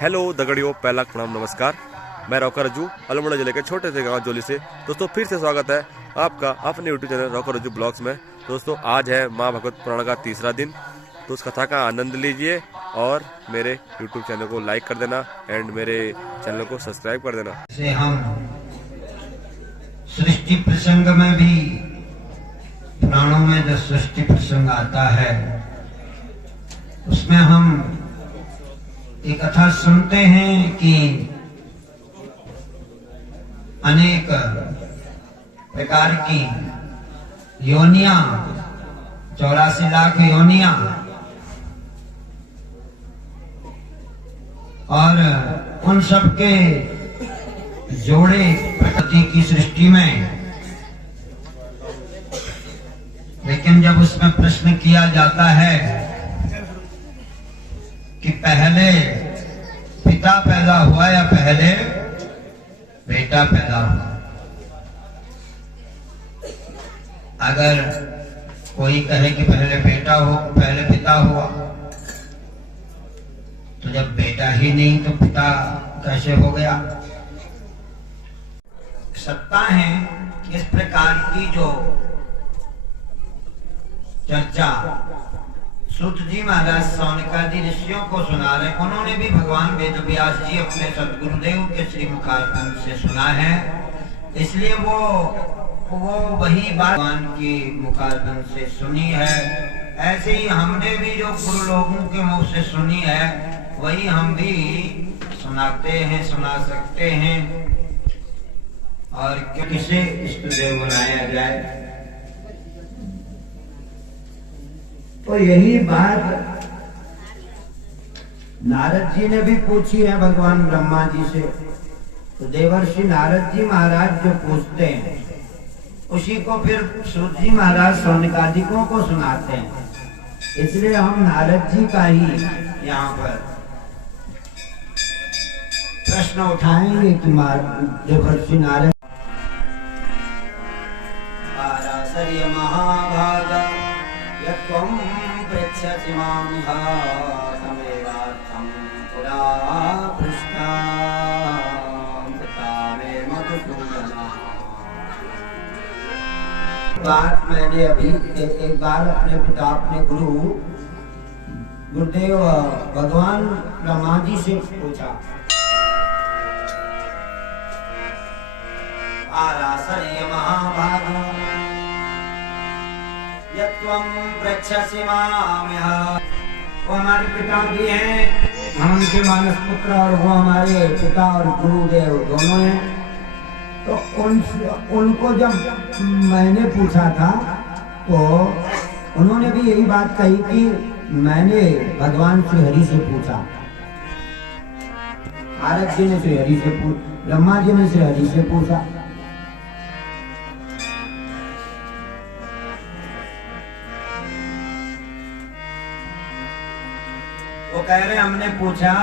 Hello दगड़ियों, पहला प्रणाम नमस्कार। मैं रॉकर रज्जू अल्मोड़ा जिले के छोटे से गांव जोली से। दोस्तों फिर से स्वागत है आपका अपने यूट्यूब चैनल रॉकर रज्जू ब्लॉग्स में। दोस्तों आज है माँ भगवत पुराण का तीसरा दिन, तो उस कथा का आनंद लीजिए और मेरे यूट्यूब चैनल को लाइक कर देना एंड मेरे चैनल को सब्सक्राइब कर देना। से हम सृष्टि प्रसंग में भी, पुराणों में जो सृष्टि प्रसंग आता है उसमें हम एक कथा सुनते हैं कि अनेक प्रकार की योनियां, 84 लाख योनियां, और उन सब के जोड़े प्रकृति की सृष्टि में। लेकिन जब उसमें प्रश्न किया जाता है कि पहले पिता पैदा हुआ या पहले बेटा पैदा हुआ, अगर कोई कहे कि पहले बेटा हो पहले पिता हुआ, तो जब बेटा ही नहीं तो पिता कैसे हो गया? सत्ता है इस प्रकार की जो चर्चा सूत जी महाराज सौनकादि ऋषियों को सुना रहे। उन्होंने भी भगवान वेद व्यास जी अपने सदगुरुदेव के श्री मुखारबिंद से सुना है, इसलिए वो वही बात भगवान की मुखारबिंद से सुनी है। ऐसे ही हमने भी जो गुरु लोगों के मुंह से सुनी है वही हम भी सुनाते हैं, सुना सकते हैं। और किसे इष्टदेव बनाया जाए, तो यही बात नारद जी ने भी पूछी है भगवान ब्रह्मा जी से। तो देवर्षि नारद जी महाराज जो पूछते हैं उसी को फिर सूत जी महाराज सौनकादिकों को सुनाते हैं। इसलिए हम नारद जी का ही यहाँ पर प्रश्न उठाएंगे कि देवर्षि नारद महाभागा यत्वं पृच्छसि मां तमेवार्थं पुरा पृष्ठा पितामे मधुसूदना। बात मैंने अभी एक बार अपने पिता, अपने गुरुदेव भगवान ब्रह्मा जी से पूछा, आरासर्य महाभागा यत्वं पृच्छसि मां। वो हमारे पिता भी हैं, हम उनके मानस पुत्र, और वो हमारे पिता और गुरुदेव दोनों हैं। तो उनको जब मैंने पूछा था तो उन्होंने भी यही बात कही कि मैंने भगवान श्री हरि से पूछा। नारद जी ने श्री हरि से पूछा, ब्रह्मा जी ने श्री हरि से पूछा। वो कह रहे हमने पूछा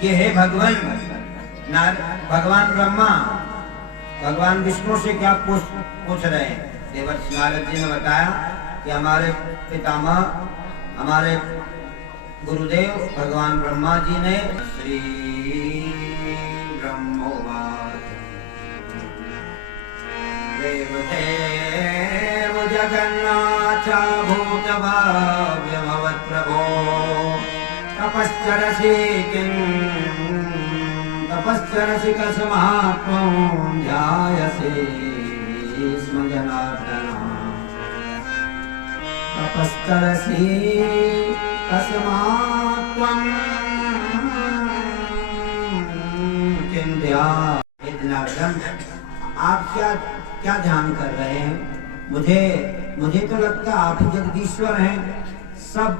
कि हे भगवान ब्रह्मा भगवान विष्णु से क्या पूछ रहे हैं? देवर्षि नारद जी ने बताया कि हमारे पितामह, हमारे गुरुदेव भगवान ब्रह्मा जी ने श्री ब्रह्मोवाच देवदेव जगन्नाथ भूतभाव्यमवत् प्रभो तपश्चरसि तपश्चरसि कसमात्मं ध्यायसे स्म जनार्दन। तपश्चरसि कसमात्मं किं ध्यायसे। जनार्दन, आप क्या ध्यान कर रहे हैं? मुझे तो लगता आप ही जगदीश्वर हैं, सब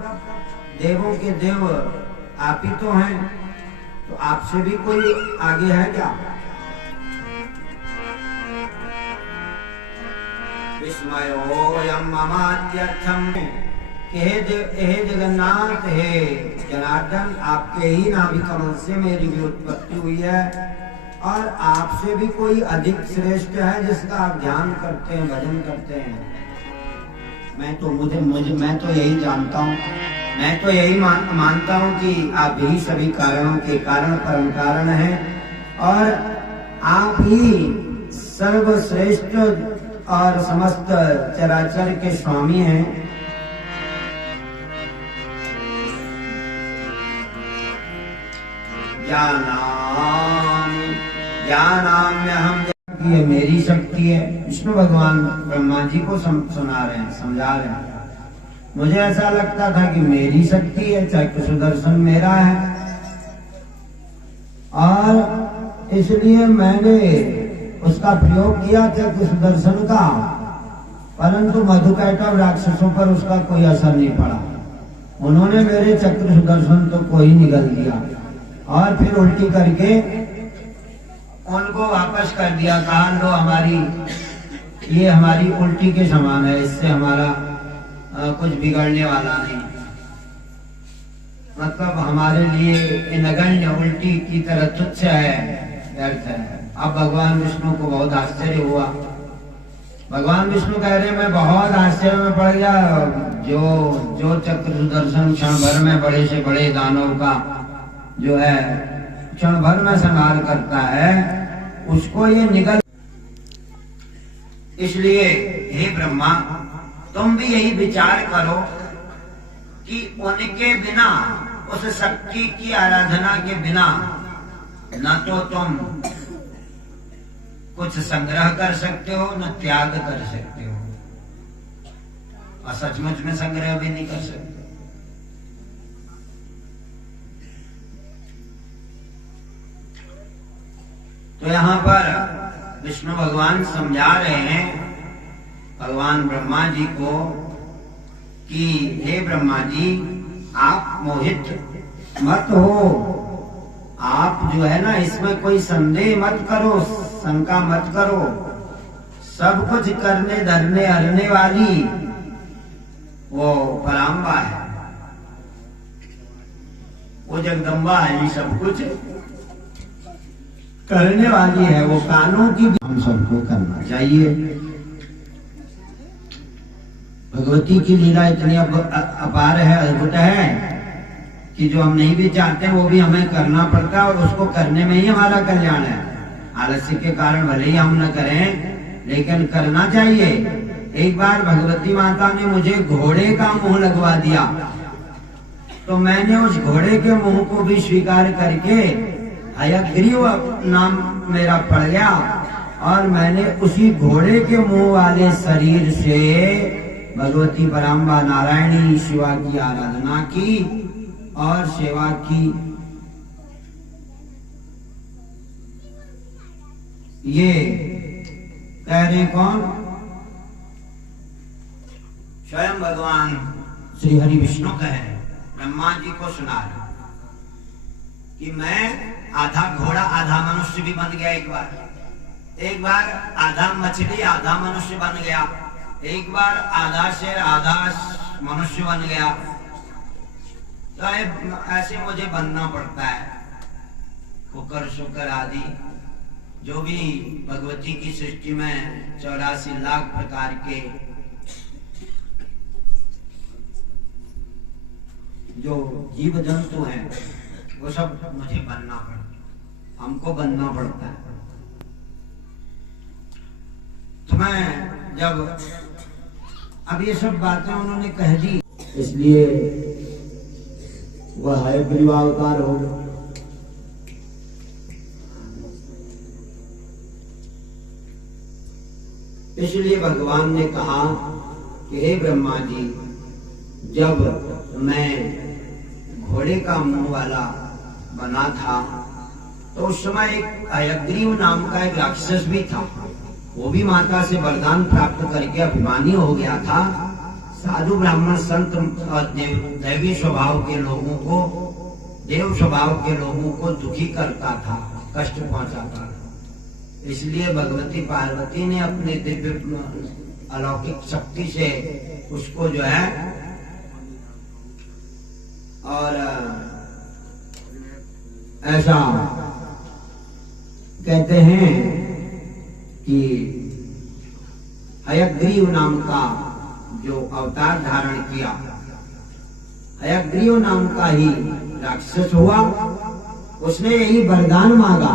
देवों के देव आप ही तो हैं, तो आपसे भी कोई आगे है क्या? विस्मयोऽयं ममाद्यर्थं। हे जगन्नाथ, हे जनार्दन, आपके ही नाभि कमल से मेरी भी उत्पत्ति हुई है, और आपसे भी कोई अधिक श्रेष्ठ है जिसका आप ध्यान करते हैं, भजन करते हैं। मैं तो यही जानता हूँ, मैं तो यही मानता हूं कि आप ही सभी कारणों के कारण परम कारण हैं और आप ही सर्वश्रेष्ठ और समस्त चराचर के स्वामी हैं। ज्ञानाम्य हम, ये मेरी शक्ति है। विष्णु भगवान ब्रह्मा जी को सुना रहे हैं, समझा रहे हैं। मुझे ऐसा लगता था कि मेरी शक्ति है, चक्र सुदर्शन मेरा है, और इसलिए मैंने उसका प्रयोग किया चक्र सुदर्शन का, परंतु मधुकैटभ राक्षसों पर उसका कोई असर नहीं पड़ा। उन्होंने मेरे चक्र सुदर्शन तो कोई निगल दिया और फिर उल्टी करके उनको वापस कर दिया। कहा लो ये हमारी उल्टी के समान है, इससे हमारा कुछ बिगड़ने वाला नहीं, मतलब हमारे लिए नगण्य उल्टी की तरह तुच्छ है, व्यर्थ है। अब भगवान विष्णु को बहुत आश्चर्य हुआ। भगवान विष्णु कह रहे मैं बहुत आश्चर्य में पड़ गया। जो चक्र सुदर्शन क्षण भर में बड़े से बड़े दानव का जो है क्षण भर में संहार करता है, उसको ये निगल। इसलिए हे ब्रह्मा, तुम भी यही विचार करो कि उनके बिना, उस शक्ति की आराधना के बिना न तो तुम कुछ संग्रह कर सकते हो, न त्याग कर सकते हो, और सचमुच में संग्रह भी नहीं कर सकते। तो यहां पर विष्णु भगवान समझा रहे हैं भगवान ब्रह्मा जी को कि हे ब्रह्मा जी, आप मोहित मत हो। आप जो है ना, इसमें कोई संदेह मत करो, शंका मत करो। सब कुछ करने धरने हरने वाली वो पराम्बा है, वो जगदम्बा है, ये सब कुछ करने वाली है। वो कानों की हम सबको करना चाहिए। भगवती की लीला इतनी अपार है, अद्भुत है कि जो हम नहीं भी चाहते वो भी हमें करना पड़ता है, और उसको करने में ही हमारा कल्याण है। आलस्य के कारण भले ही हम न करें, लेकिन करना चाहिए। एक बार भगवती माता ने मुझे घोड़े का मुंह लगवा दिया, तो मैंने उस घोड़े के मुंह को भी स्वीकार करके हयग्रीव नाम मेरा पड़ गया, और मैंने उसी घोड़े के मुंह वाले शरीर से भगवती पराम्बा नारायणी शिवा की आराधना की और सेवा की। ये कह रहे कौन? स्वयं भगवान श्री हरि विष्णु कहे, ब्रह्मा जी को सुना रहे कि मैं आधा घोड़ा आधा मनुष्य भी बन गया। एक बार आधा मछली आधा मनुष्य बन गया, एक बार आधा शेर आधा मनुष्य बन गया। तो ऐसे मुझे बनना पड़ता है। कुकर शुकर आदि जो भी भगवती की सृष्टि में 84 लाख प्रकार के जो जीव जंतु हैं, वो सब मुझे बनना पड़ता, हमको बनना पड़ता है। तो मैं जब अब ये सब बातें उन्होंने कह दी, इसलिए वह हयग्रीव अवतार हो गए। इसलिए भगवान ने कहा कि हे ब्रह्मा जी, जब मैं घोड़े का मुंह वाला बना था तो उस समय एक हयग्रीव नाम का एक राक्षस भी था। वो भी माता से वरदान प्राप्त करके अभिमानी हो गया था। साधु ब्राह्मण संत और दैवी स्वभाव के लोगों को, देव स्वभाव के लोगों को दुखी करता था, कष्ट पहुंचाता था। इसलिए भगवती पार्वती ने अपने दिव्य अलौकिक शक्ति से उसको जो है और ऐसा कहते हैं कि हयग्रीव नाम का जो अवतार धारण किया, हयग्रीव नाम का ही राक्षस हुआ। उसने यही वरदान मांगा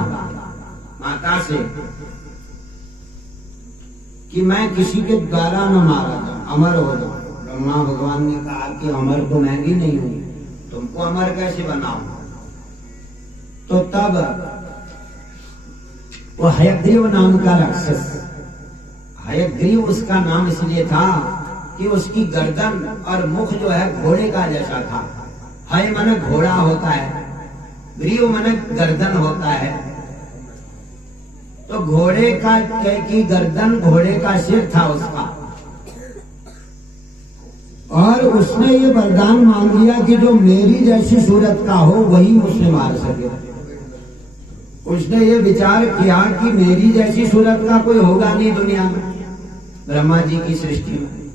माता से कि मैं किसी के द्वारा न मारा था, अमर हो जाऊं। ब्रह्मा भगवान ने कहा कि अमर तो मैं भी नहीं हूं, तुमको अमर कैसे बनाऊं। तो तब वो हयग्रीव नाम का राक्षस, हयग्रीव उसका नाम इसलिए था कि उसकी गर्दन और मुख जो है घोड़े का जैसा था। हय मन घोड़ा होता है, ग्रीव मन गर्दन होता है। तो घोड़े की गर्दन, घोड़े का सिर था उसका। और उसने ये वरदान मांग लिया कि जो मेरी जैसी सूरत का हो वही मुझसे मार सके। उसने ये विचार किया कि मेरी जैसी सूरत का कोई होगा नहीं दुनिया में, ब्रह्मा जी की सृष्टि में,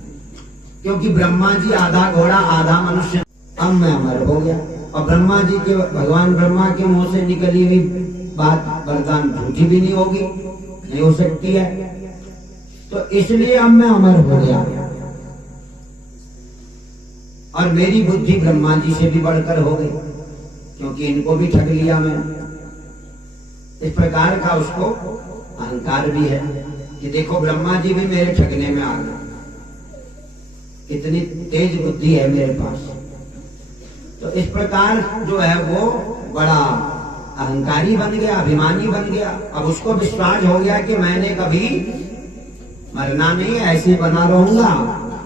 क्योंकि ब्रह्मा जी आधा घोड़ा आधा मनुष्य। अब मैं अमर हो गया। और ब्रह्मा जी के, भगवान ब्रह्मा के मुंह से निकली हुई बात वरदान झूठी भी नहीं होगी, नहीं हो सकती है। तो इसलिए अब मैं अमर हो गया और मेरी बुद्धि ब्रह्मा जी से भी बढ़कर हो गई, क्योंकि इनको भी ठग लिया मैंने। इस प्रकार का उसको अहंकार भी है कि देखो ब्रह्मा जी भी मेरे ठगने में आ गए, इतनी तेज बुद्धि है मेरे पास। तो इस प्रकार जो है वो बड़ा अहंकारी बन गया, अभिमानी बन गया। अब उसको विश्वास हो गया कि मैंने कभी मरना नहीं, ऐसे बना रहूंगा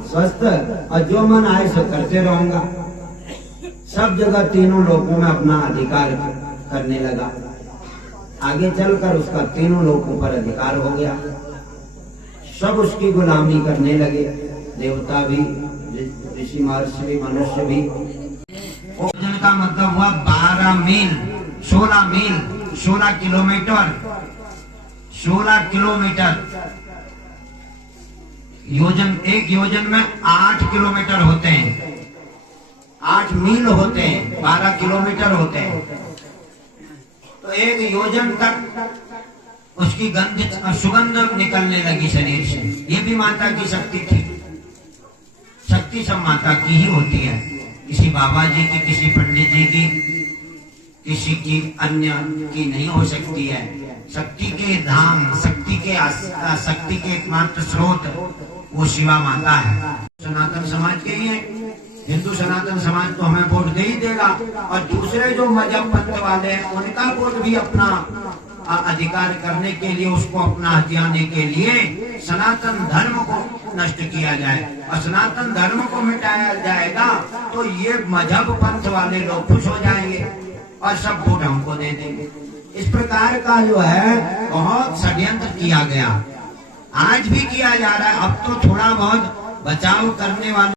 स्वस्थ, और जो मन आए सो करते रहूंगा। सब जगह तीनों लोकों में अपना अधिकार करने लगा। आगे चलकर उसका तीनों लोकों पर अधिकार हो गया। सब उसकी गुलामी करने लगे, देवता भी, ऋषि महर्षि भी, मनुष्य भी। योजन का मतलब हुआ 12 मील, 16 मील, 16 किलोमीटर, 16 किलोमीटर योजन। एक योजन में 8 किलोमीटर होते हैं, 8 मील होते हैं, 12 किलोमीटर होते हैं। तो एक योजन तक उसकी सुगंध निकलने लगी शरीर से। ये भी माता की शक्ति थी। शक्ति सब माता की ही होती है, किसी बाबा जी की, किसी पंडित जी की, किसी की अन्य की नहीं हो सकती है। शक्ति के धाम, शक्ति के एकमात्र स्रोत वो शिवा माता है। सनातन समाज के ही है। हिंदू सनातन समाज तो हमें वोट दे ही देगा, और दूसरे जो मजहब पंथ वाले हैं उनका वोट भी अपना अधिकार करने के लिए, उसको अपना हथियाने के लिए सनातन धर्म को नष्ट किया जाए और सनातन धर्म को मिटाया जाएगा, तो ये मजहब पंथ वाले लोग खुश हो जाएंगे और सब वोट हमको दे देंगे। इस प्रकार का जो है बहुत षड्यंत्र किया गया, आज भी किया जा रहा है। अब तो थोड़ा बहुत बचाव करने वाले